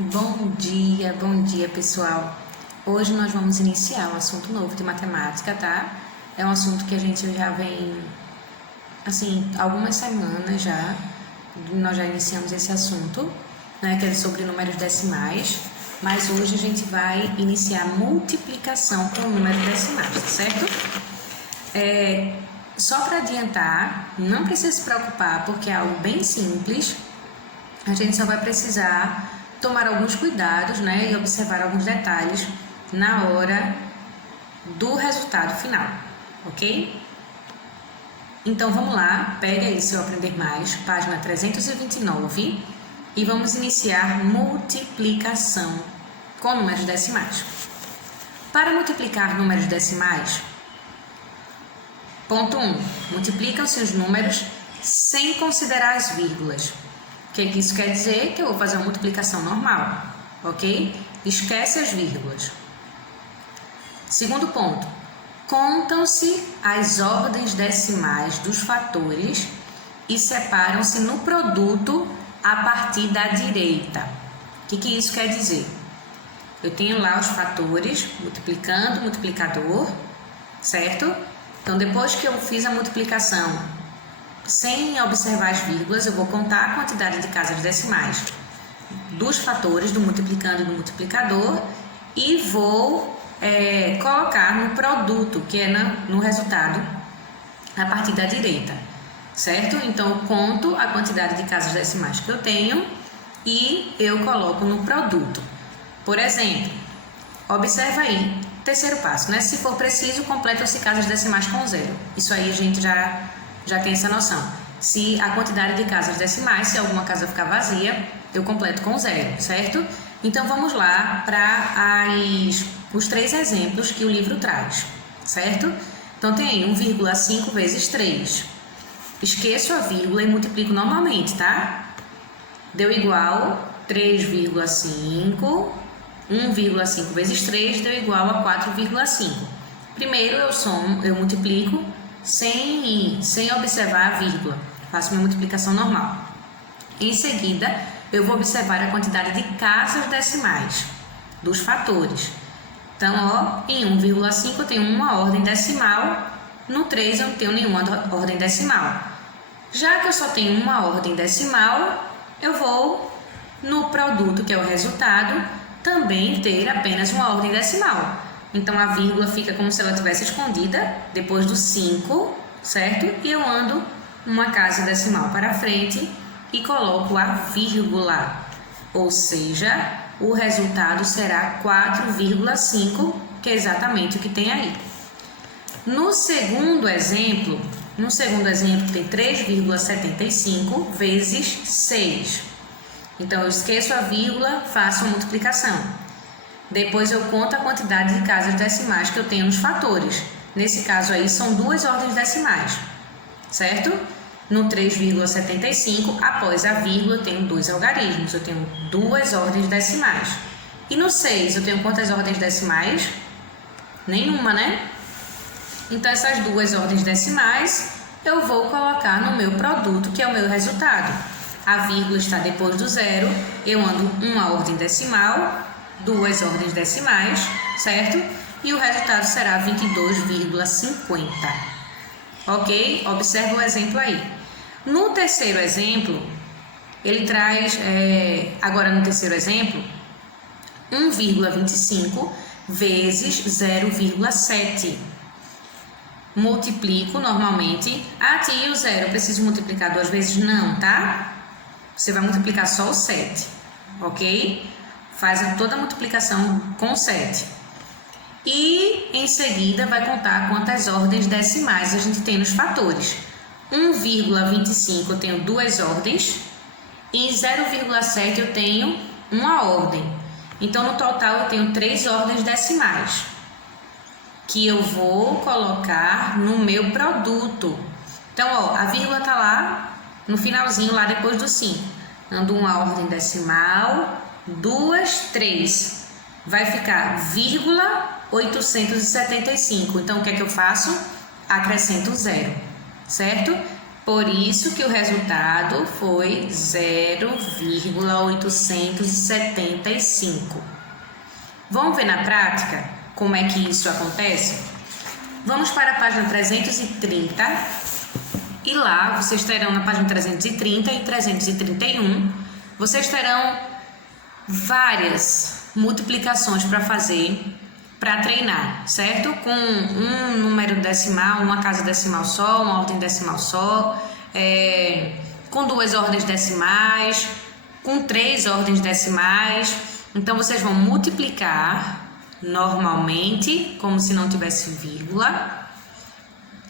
Bom dia pessoal! Hoje nós vamos iniciar um assunto novo de matemática, tá? É um assunto que a gente já vem, algumas semanas já, nós já iniciamos esse assunto, né? Que é sobre números decimais, mas hoje a gente vai iniciar multiplicação com números decimais, tá certo? Só para adiantar, não precisa se preocupar porque é algo bem simples, a gente só vai precisar tomar alguns cuidados, né, e observar alguns detalhes na hora do resultado final, ok? Então vamos lá, pega aí seu Aprender Mais, página 329, e vamos iniciar multiplicação com números decimais. Para multiplicar números decimais, ponto 1, multiplicam-se os números sem considerar as vírgulas. O que isso quer dizer? Que eu vou fazer uma multiplicação normal, ok? Esquece as vírgulas. Segundo ponto, contam-se as ordens decimais dos fatores e separam-se no produto a partir da direita. O que isso quer dizer? Eu tenho lá os fatores, multiplicando, multiplicador, certo? Então, depois que eu fiz a multiplicação sem observar as vírgulas, eu vou contar a quantidade de casas decimais dos fatores, do multiplicando e do multiplicador, e vou colocar no produto, que é no resultado, a partir da direita, certo? Então, eu conto a quantidade de casas decimais que eu tenho e eu coloco no produto. Por exemplo, observa aí, terceiro passo, né? Se for preciso, completam-se casas decimais com zero. Isso aí a gente já tem essa noção. Se a quantidade de casas decimais, se alguma casa ficar vazia, eu completo com zero, certo? Então vamos lá para os três exemplos que o livro traz, certo? Então tem aí 1,5 vezes 3. Esqueço a vírgula e multiplico normalmente, tá? Deu igual 3,5. 1,5 vezes 3 deu igual a 4,5. Primeiro eu multiplico sem observar a vírgula, faço minha multiplicação normal. Em seguida, eu vou observar a quantidade de casas decimais dos fatores. Então, em 1,5 eu tenho uma ordem decimal, no 3 eu não tenho nenhuma ordem decimal. Já que eu só tenho uma ordem decimal, eu vou no produto, que é o resultado, também ter apenas uma ordem decimal. Então, a vírgula fica como se ela tivesse escondida depois do 5, certo? E eu ando uma casa decimal para frente e coloco a vírgula. Ou seja, o resultado será 4,5, que é exatamente o que tem aí. No segundo exemplo tem 3,75 vezes 6. Então, eu esqueço a vírgula, faço a multiplicação. Depois eu conto a quantidade de casas decimais que eu tenho nos fatores. Nesse caso aí são duas ordens decimais, certo? No 3,75, após a vírgula, eu tenho dois algarismos, eu tenho duas ordens decimais. E no 6, eu tenho quantas ordens decimais? Nenhuma, né? Então, essas duas ordens decimais eu vou colocar no meu produto, que é o meu resultado. A vírgula está depois do zero, eu ando uma ordem decimal, duas ordens decimais, certo? E o resultado será 22,50. Ok? Observa o exemplo aí. No terceiro exemplo, ele traz, agora no terceiro exemplo, 1,25 vezes 0,7. Multiplico normalmente. Tia, o zero, eu preciso multiplicar duas vezes? Não, tá? Você vai multiplicar só o 7, ok? Faz toda a multiplicação com 7. E, em seguida, vai contar quantas ordens decimais a gente tem nos fatores. 1,25 eu tenho duas ordens. E em 0,7 eu tenho uma ordem. Então, no total, eu tenho 3 ordens decimais, que eu vou colocar no meu produto. Então, ó, a vírgula está lá, no finalzinho, lá depois do 5. Ando uma ordem decimal, 2, 3. Vai ficar vírgula 875. Então, o que é que eu faço? Acrescento 0, certo? Por isso que o resultado foi 0,875. Vamos ver na prática como é que isso acontece? Vamos para a página 330 e lá vocês terão na página 330 e 331, vocês terão várias multiplicações para fazer, para treinar, certo? Com um número decimal, uma casa decimal só, uma ordem decimal só, com 2 ordens decimais, com 3 ordens decimais. Então, vocês vão multiplicar normalmente, como se não tivesse vírgula.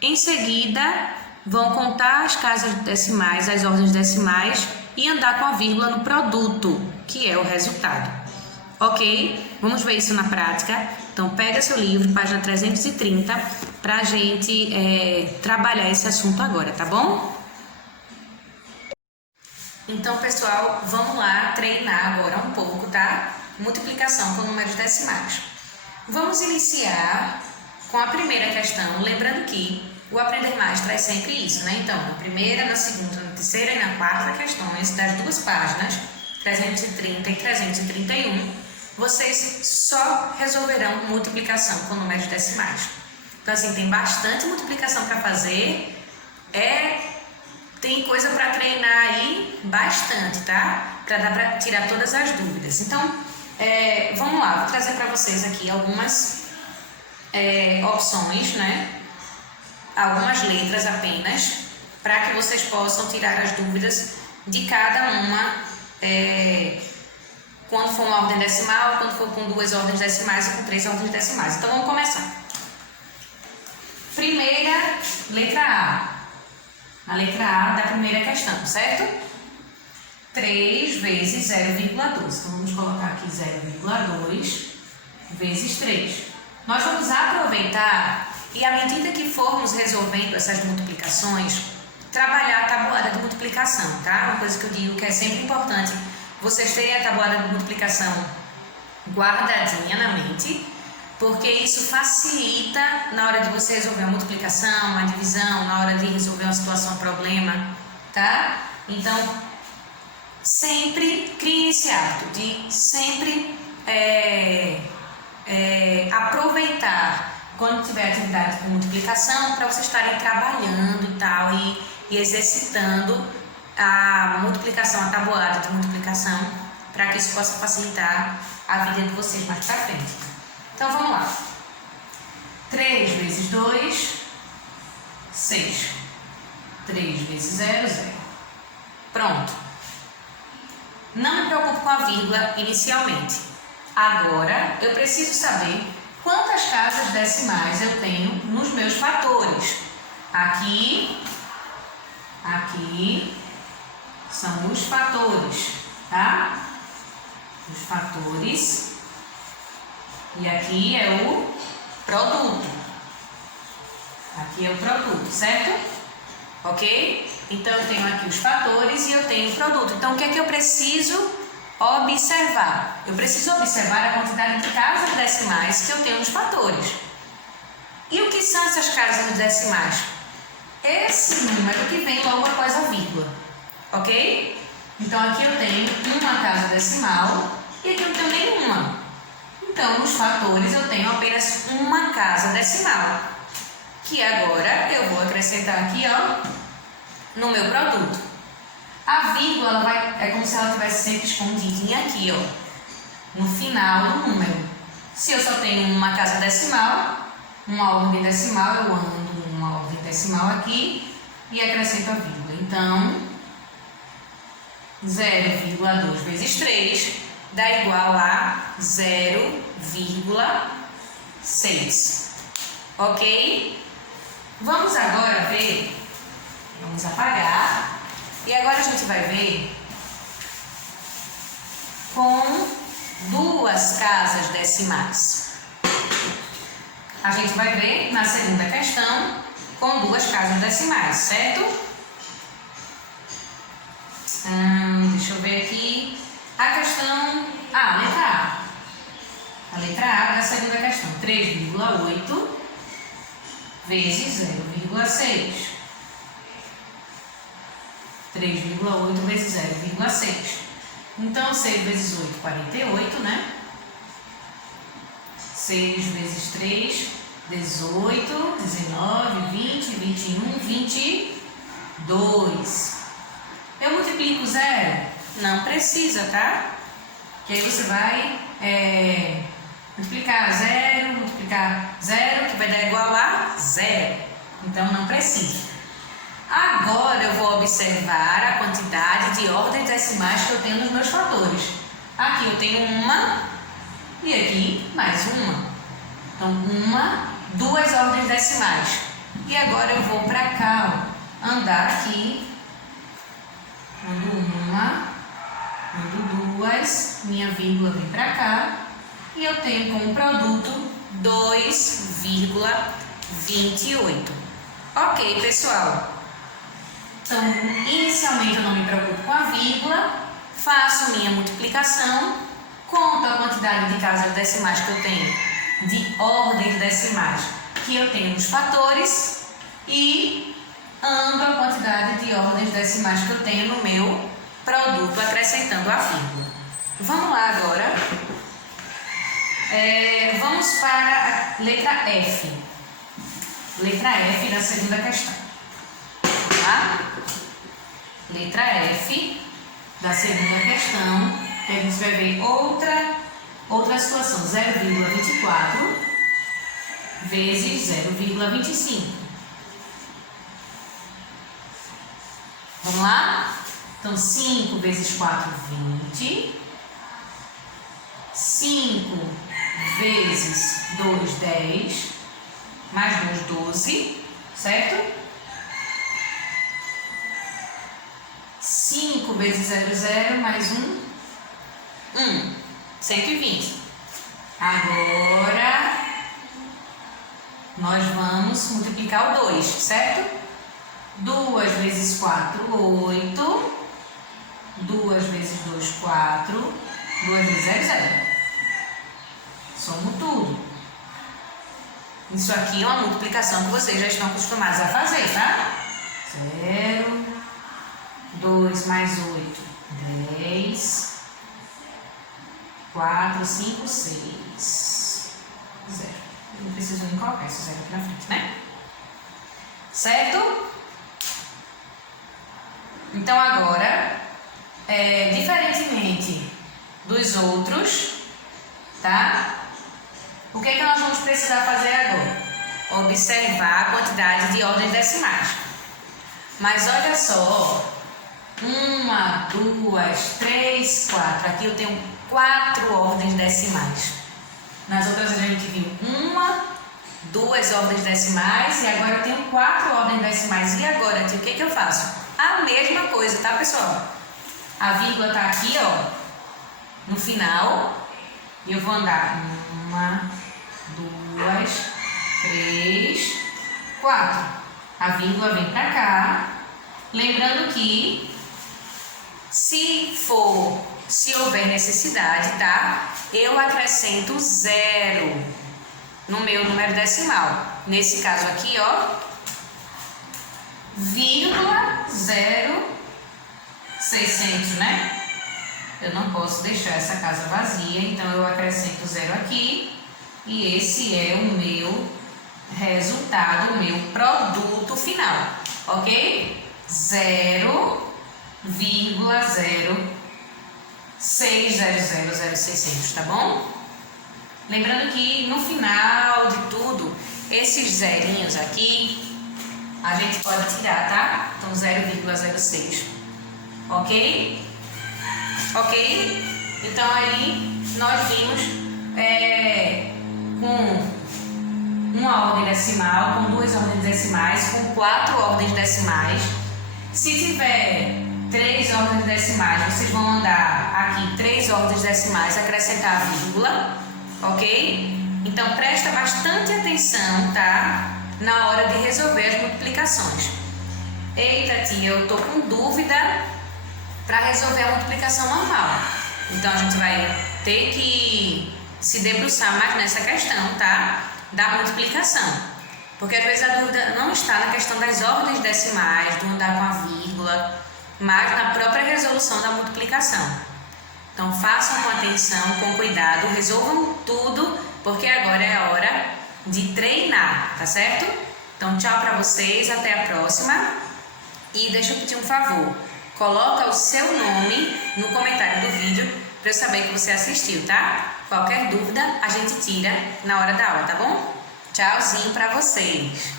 Em seguida, vão contar as casas decimais, as ordens decimais e andar com a vírgula no produto, que é o resultado. Ok? Vamos ver isso na prática. Então, pega seu livro, página 330, para a gente trabalhar esse assunto agora, tá bom? Então, pessoal, vamos lá treinar agora um pouco, tá? Multiplicação com números decimais. Vamos iniciar com a primeira questão, lembrando que o Aprender Mais traz sempre isso, né? Então, na primeira, na segunda, na terceira e na quarta questões das 2 páginas, 330 e 331, vocês só resolverão multiplicação com números decimais. Então, assim, tem bastante multiplicação para fazer, tem coisa para treinar aí bastante, tá? Para dar para tirar todas as dúvidas. Então, vamos lá, vou trazer para vocês aqui algumas opções, né? Algumas letras apenas, para que vocês possam tirar as dúvidas de cada uma, quando for uma ordem decimal, quando for com 2 ordens decimais e com 3 ordens decimais. Então, vamos começar. Primeira, letra A. A letra A da primeira questão, certo? 3 vezes 0,2. Então, vamos colocar aqui 0,2 vezes 3. Nós vamos aproveitar e, à medida que formos resolvendo essas multiplicações, trabalhar a tabuada de multiplicação, tá? Uma coisa que eu digo que é sempre importante, vocês terem a tabuada de multiplicação guardadinha na mente, porque isso facilita na hora de você resolver a multiplicação, a divisão, na hora de resolver uma situação, um problema, tá? Então, sempre crie esse hábito de sempre aproveitar quando tiver atividade de multiplicação para vocês estarem trabalhando e tal e exercitando a multiplicação, a tabuada de multiplicação, para que isso possa facilitar a vida de vocês mais para frente. Então, vamos lá. 3 vezes 2, 6. 3 vezes 0, 0. Pronto. Não me preocupo com a vírgula inicialmente. Agora, eu preciso saber quantas casas decimais eu tenho nos meus fatores. Aqui são os fatores, tá? Os fatores. E aqui é o produto. Aqui é o produto, certo? Ok? Então, eu tenho aqui os fatores e eu tenho o produto. Então, o que é que eu preciso observar? Eu preciso observar a quantidade de casas decimais que eu tenho nos fatores. E o que são essas casas decimais? Esse número que vem logo após a vírgula. Ok? Então, aqui eu tenho uma casa decimal e aqui eu não tenho nenhuma. Então, nos fatores eu tenho apenas uma casa decimal, que agora eu vou acrescentar aqui, ó, no meu produto. A vírgula é como se ela estivesse sempre escondidinha aqui, ó, no final do número. Se eu só tenho uma casa decimal, uma ordem decimal, eu ando uma ordem decimal aqui e acrescento a vírgula. Então, 0,2 vezes 3 dá igual a 0,6. Ok? Vamos agora ver, vamos apagar, e agora a gente vai ver com 2 casas decimais. A gente vai ver na segunda questão com 2 casas decimais, certo? Deixa eu ver aqui. A questão... letra A. A letra A da segunda questão. 3,8 vezes 0,6. 3,8 vezes 0,6. Então, 6 vezes 8, 48, né? 6 vezes 3, 18, 19, 20, 21, 22. Eu multiplico 0? Não precisa, tá? Que aí você vai multiplicar 0, que vai dar igual a 0. Então, não precisa. Agora, eu vou observar a quantidade de ordens decimais que eu tenho nos meus fatores. Aqui eu tenho uma e aqui mais uma. Então, duas ordens decimais. E agora eu vou para cá, ó, andar aqui. Ando uma, ando duas, minha vírgula vem para cá. E eu tenho como produto 2,28. Ok, pessoal? Então, inicialmente eu não me preocupo com a vírgula, faço minha multiplicação, conto a quantidade de casas decimais que eu tenho, de ordens decimais que eu tenho nos fatores e ando a quantidade de ordens decimais que eu tenho no meu produto, acrescentando a vírgula. Vamos lá agora. Vamos para a letra F. Letra F da segunda questão. Tá? Letra F da segunda questão, que a gente vai ver outra situação, 0,24 vezes 0,25. Vamos lá? Então, 5 vezes 4, 20. 5 vezes 2, 10. Mais 2, 12. Certo? 5 vezes 0, mais 1, 120. Agora, nós vamos multiplicar o 2, certo? 2 vezes 4, 8. 2 vezes 2, 4. 2 vezes 0. Somo tudo. Isso aqui é uma multiplicação que vocês já estão acostumados a fazer, tá? 0. 2 mais 8, 10, 4, 5, 6, 0. Não preciso nem colocar esse 0 aqui na frente, né? Certo? Então, agora, diferentemente dos outros, tá? O que é que nós vamos precisar fazer agora? Observar a quantidade de ordens decimais. Mas olha só. 1, 2, 3, 4. Aqui eu tenho 4 ordens decimais. Nas outras a gente viu 1, 2 ordens decimais e agora eu tenho 4 ordens decimais. E agora, tia, o que eu faço? A mesma coisa, tá, pessoal? A vírgula tá aqui, ó, no final. E eu vou andar 1, 2, 3, 4. A vírgula vem pra cá. Lembrando que se houver necessidade, tá? Eu acrescento 0 no meu número decimal. Nesse caso aqui, ó, 0,0600, né? Eu não posso deixar essa casa vazia, então eu acrescento 0 aqui. E esse é o meu resultado, o meu produto final, ok? 0,06000600, tá bom? Lembrando que no final de tudo, esses zerinhos aqui, a gente pode tirar, tá? Então, 0,06, ok? Ok? Então, aí, nós vimos com uma ordem decimal, com 2 ordens decimais, com 4 ordens decimais. Se tiver 3 ordens decimais, vocês vão andar aqui 3 ordens decimais, acrescentar a vírgula, ok? Então, presta bastante atenção, tá? Na hora de resolver as multiplicações. Eita, tia, eu tô com dúvida para resolver a multiplicação normal. Então, a gente vai ter que se debruçar mais nessa questão, tá? Da multiplicação. Porque às vezes a dúvida não está na questão das ordens decimais, do andar com a vírgula, mas na própria resolução da multiplicação. Então façam com atenção, com cuidado, resolvam tudo, porque agora é a hora de treinar, tá certo? Então tchau para vocês, até a próxima. E deixa eu pedir um favor, coloca o seu nome no comentário do vídeo para eu saber que você assistiu, tá? Qualquer dúvida a gente tira na hora da aula, tá bom? Tchauzinho para vocês!